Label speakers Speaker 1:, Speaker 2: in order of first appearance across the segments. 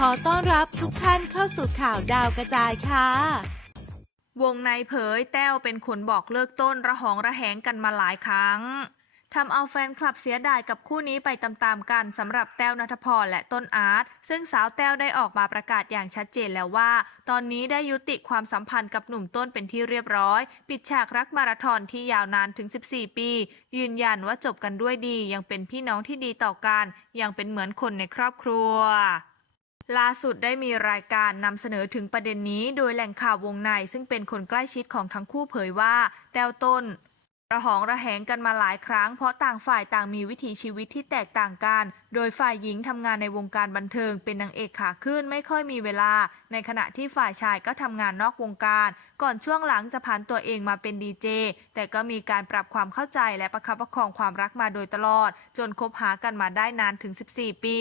Speaker 1: ขอต้อนรับทุกท่านเข้าสู่ข่าวดาวกระจายค่ะ
Speaker 2: วงในเผยแต้วเป็นคนบอกเลิกต้นระหองระแหงกันมาหลายครั้งทำเอาแฟนคลับเสียดายกับคู่นี้ไปตามๆกันสำหรับแต้วนัทพรและต้นอาร์ตซึ่งสาวแต้วได้ออกมาประกาศอย่างชัดเจนแล้วว่า ตอนนี้ได้ยุติความสัมพันธ์กับหนุ่มต้นเป็นที่เรียบร้อย ปิดฉากรักมาราธอนที่ยาวนานถึง 14 ปี ยืนยันว่าจบกันด้วยดี ยังเป็นพี่น้องที่ดีต่อกัน ยังเป็นเหมือนคนในครอบครัว ล่าสุดได้มีรายการนำเสนอถึงประเด็นนี้โดยแหล่งข่าววงใน ซึ่งเป็นคนใกล้ชิดของทั้งคู่เผยว่า แต้วต้น ระหองระแหงกันมาหลายครั้งเพราะต่างฝ่ายต่างมีวิถีชีวิตที่แตกต่างกัน โดยฝ่ายหญิงทำงานในวงการบันเทิง เป็นนางเอกขาขึ้นไม่ค่อยมีเวลา ในขณะที่ฝ่ายชายก็ทำงานนอกวงการ ก่อนช่วงหลังจะผ่านตัวเองมาเป็นดีเจแต่ก็มีการปรับความเข้าใจและประคับประคองความรักมาโดยตลอด จนคบหากันมาได้นานถึง 14 ปี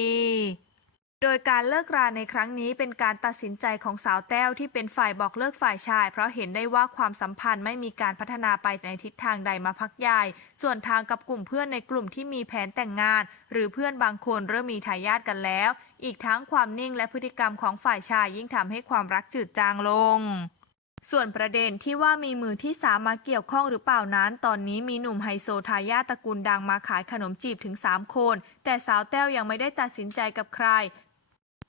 Speaker 2: ยการเลิกราในครั้งนี้เป็นการตัดสินใจของสาวแต้วที่เป็นฝ่ายบอกเลิกฝ่ายชาย เพราะเห็นได้ว่าความสัมพันธ์ไม่มีการพัฒนาไปในทิศทางใดมาพักใหญ่ ส่วนทางกับกลุ่มเพื่อนในกลุ่มที่มีแผนแต่งงาน หรือเพื่อนบางคนเริ่มมีทายาทกันแล้ว อีกทั้งความนิ่งและพฤติกรรมของฝ่ายชายยิ่งทำให้ความรักจืดจางลงส่วนประเด็นที่ว่ามีมือที่สามมาเกี่ยวข้องหรือเปล่านั้น ตอนนี้มีหนุ่มไฮโซทายาตระกูลดังมาขายขนมจีบถึง 3 คน แต่สาวแต้วยังไม่ได้ตัดสินใจกับใคร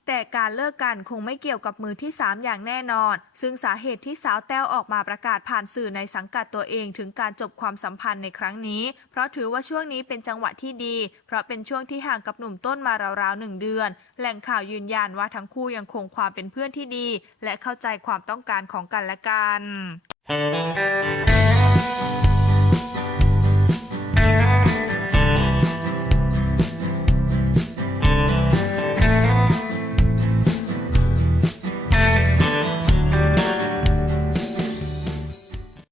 Speaker 2: แต่การเลิกกันคงไม่เกี่ยวกับมือที่ 3 อย่างแน่นอน ซึ่งสาเหตุที่สาวแต้วออกมาประกาศผ่านสื่อในสังกัดตัวเองถึงการจบความสัมพันธ์ในครั้งนี้ เพราะถือว่าช่วงนี้เป็นจังหวะที่ดี เพราะเป็นช่วงที่ห่างกับหนุ่มต้นมาราวๆหนึ่งเดือน แหล่งข่าวยืนยันว่าทั้งคู่ยังคงความเป็นเพื่อนที่ดี และเข้าใจความต้องการของกันและกัน